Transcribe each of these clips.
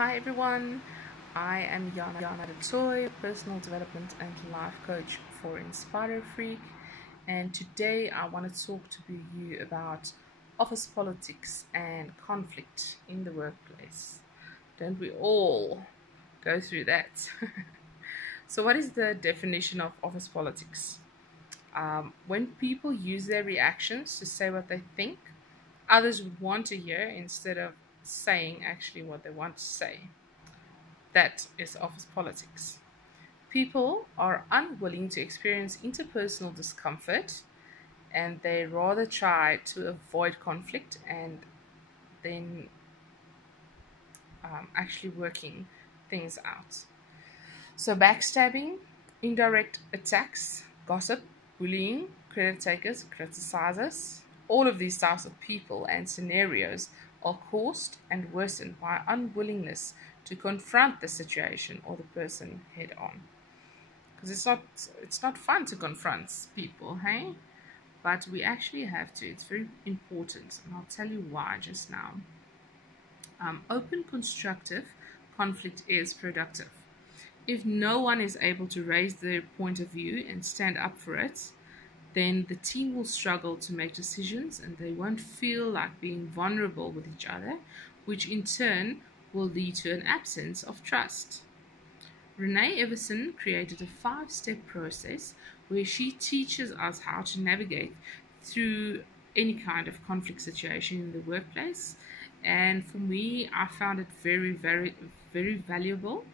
Hi everyone, I am Yana Toy, personal development and life coach for Inspire Freak, and today I want to talk to you about office politics and conflict in the workplace. Don't we all go through that? So what is the definition of office politics? When people use their reactions to say what they think others would want to hear instead of saying actually what they want to say. That is office politics. People are unwilling to experience interpersonal discomfort and they rather try to avoid conflict and then actually working things out. So, backstabbing, indirect attacks, gossip, bullying, credit takers, criticizers, all of these types of people and scenarios are caused and worsened by unwillingness to confront the situation or the person head on. Because it's not fun to confront people, hey? But we actually have to. It's very important, and I'll tell you why just now. Open, constructive conflict is productive. If no one is able to raise their point of view and stand up for it, then the team will struggle to make decisions and they won't feel like being vulnerable with each other, which in turn will lead to an absence of trust. Renée Everson created a 5-step process where she teaches us how to navigate through any kind of conflict situation in the workplace. And for me, I found it very, very, very valuable.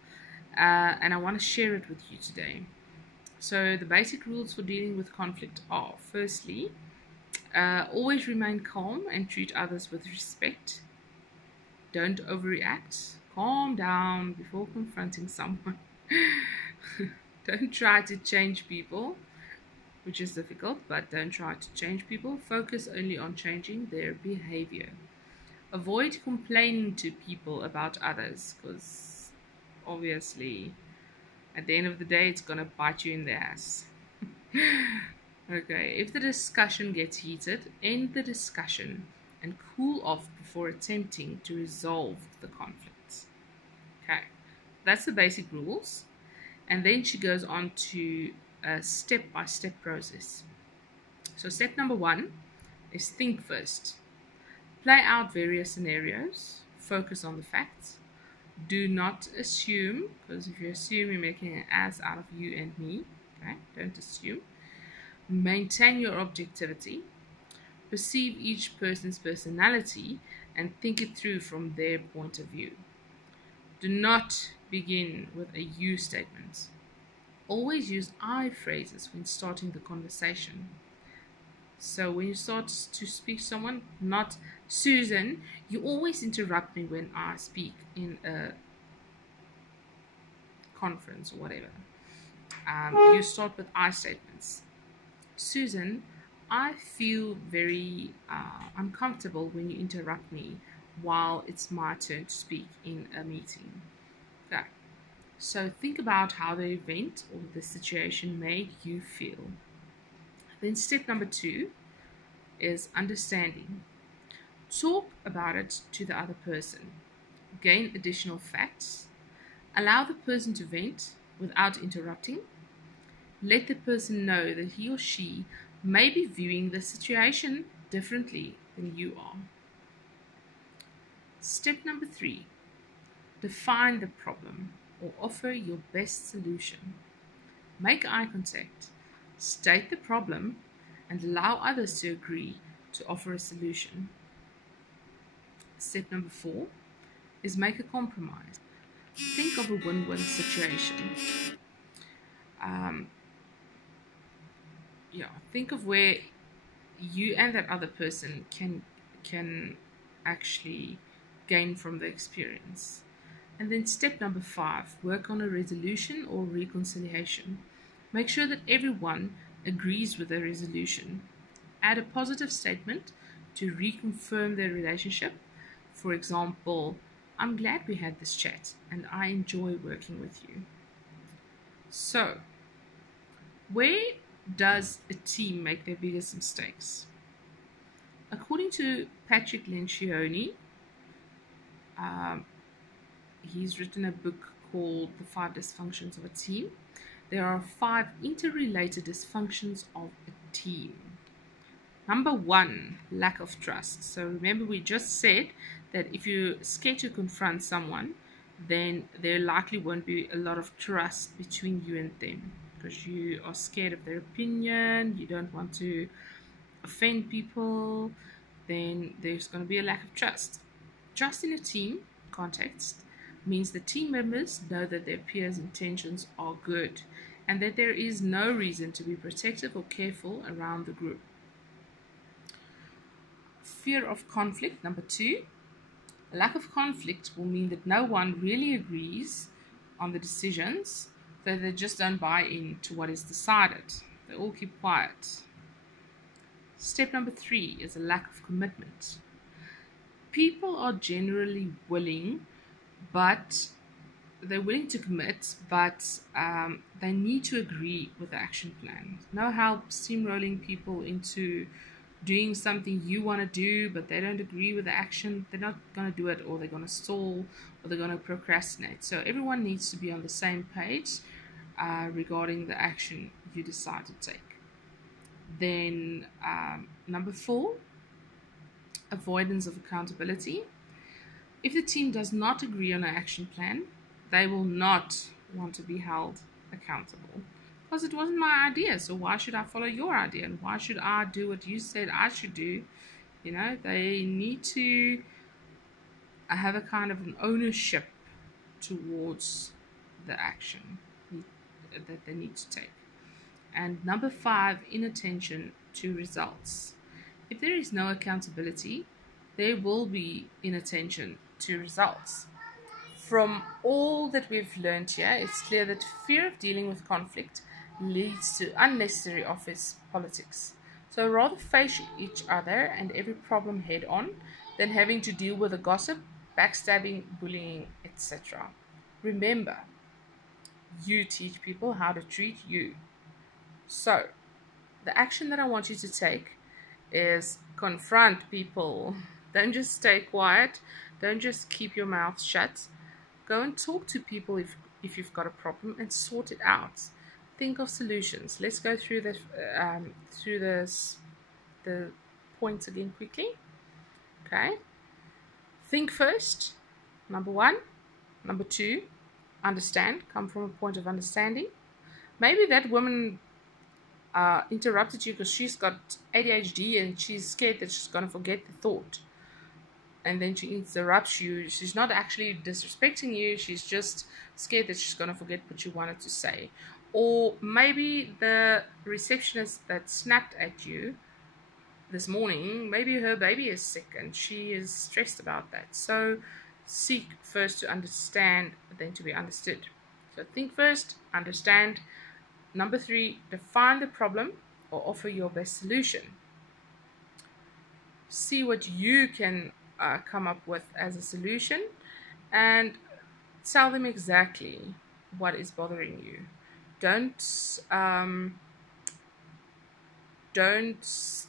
And I want to share it with you today. So the basic rules for dealing with conflict are, firstly, always remain calm and treat others with respect. Don't overreact. Calm down before confronting someone. Don't try to change people, which is difficult, but don't try to change people. Focus only on changing their behavior. Avoid complaining to people about others, because obviously at the end of the day, it's going to bite you in the ass. Okay, if the discussion gets heated, end the discussion and cool off before attempting to resolve the conflict. Okay, that's the basic rules. And then she goes on to a step-by-step process. So step number 1 is think first. Play out various scenarios. Focus on the facts. Do not assume, because if you assume, you're making an ass out of you and me. Okay, don't assume. Maintain your objectivity. Perceive each person's personality and think it through from their point of view. Do not begin with a you statement. Always use I phrases when starting the conversation. So when you start to speak to someone, not Susan, you always interrupt me when I speak in a conference or whatever. You start with I statements. Susan, I feel very uncomfortable when you interrupt me while it's my turn to speak in a meeting. Okay. So think about how the event or the situation made you feel. Then step number 2 is understanding. Talk about it to the other person. Gain additional facts. Allow the person to vent without interrupting. Let the person know that he or she may be viewing the situation differently than you are. Step number 3. Define the problem or offer your best solution. Make eye contact. State the problem and allow others to agree to offer a solution. Step number 4 is make a compromise. Think of a win-win situation. Think of where you and that other person can actually gain from the experience. And then step number 5, work on a resolution or reconciliation. Make sure that everyone agrees with the resolution. Add a positive statement to reconfirm their relationship. For example, I'm glad we had this chat and I enjoy working with you. So, where does a team make their biggest mistakes? According to Patrick Lencioni, he's written a book called The 5 Dysfunctions of a Team. There are 5 interrelated dysfunctions of a team. Number 1, lack of trust. So remember, we just said that if you're scared to confront someone, then there likely won't be a lot of trust between you and them, because you are scared of their opinion, you don't want to offend people, then there's going to be a lack of trust. Trust in a team context means the team members know that their peers' intentions are good and that there is no reason to be protective or careful around the group. Fear of conflict, number 2. A lack of conflict will mean that no one really agrees on the decisions, so they just don't buy into what is decided. They all keep quiet. Step number 3 is a lack of commitment. People are generally willing, but they're willing to commit, but they need to agree with the action plan. No help steamrolling people into doing something you want to do, but they don't agree with the action. They're not going to do it, or they're going to stall, or they're going to procrastinate. So everyone needs to be on the same page regarding the action you decide to take. Then number 4, avoidance of accountability. If the team does not agree on an action plan, they will not want to be held accountable, because it wasn't my idea, so why should I follow your idea, and why should I do what you said I should do? You know, they need to have a kind of an ownership towards the action that they need to take. And number 5, inattention to results. If there is no accountability, there will be inattention to results. From all that we've learned here, it's clear that fear of dealing with conflict leads to unnecessary office politics. So rather face each other and every problem head on than having to deal with the gossip, backstabbing, bullying, etc. Remember, you teach people how to treat you. So the action that I want you to take is confront people. Don't just stay quiet. Don't just keep your mouth shut. Go and talk to people if you've got a problem, and sort it out. Think of solutions. Let's go through the points again quickly. Okay. Think first. Number 1. Number 2, understand. Come from a point of understanding. Maybe that woman interrupted you because she's got ADHD and she's scared that she's going to forget the thought. And then she interrupts you. She's not actually disrespecting you. She's just scared that she's going to forget what you wanted to say. Or maybe the receptionist that snapped at you this morning, maybe her baby is sick and she is stressed about that. So seek first to understand, then to be understood. So think first, understand. Number 3, define the problem or offer your best solution. See what you can come up with as a solution, and tell them exactly what is bothering you. Don't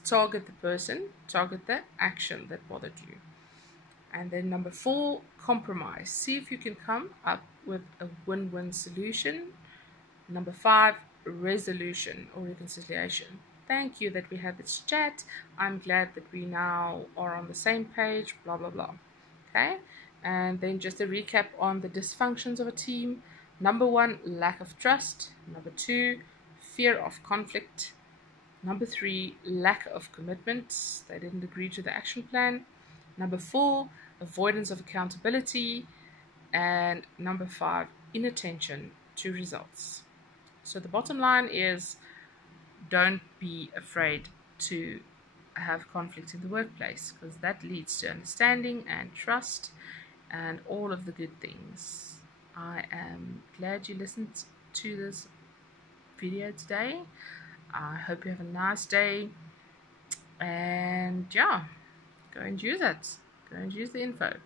target the person, target the action that bothered you. And then number 4, compromise. See if you can come up with a win-win solution. Number 5, resolution or reconciliation. Thank you that we had this chat. I'm glad that we now are on the same page, blah, blah, blah. Okay? And then just a recap on the dysfunctions of a team. Number 1, lack of trust. Number 2, fear of conflict. Number 3, lack of commitment. They didn't agree to the action plan. Number 4, avoidance of accountability. And number 5, inattention to results. So the bottom line is, don't be afraid to have conflict in the workplace, because that leads to understanding and trust and all of the good things. I am glad you listened to this video today. I hope you have a nice day, and yeah, go and use it. Go and use the info.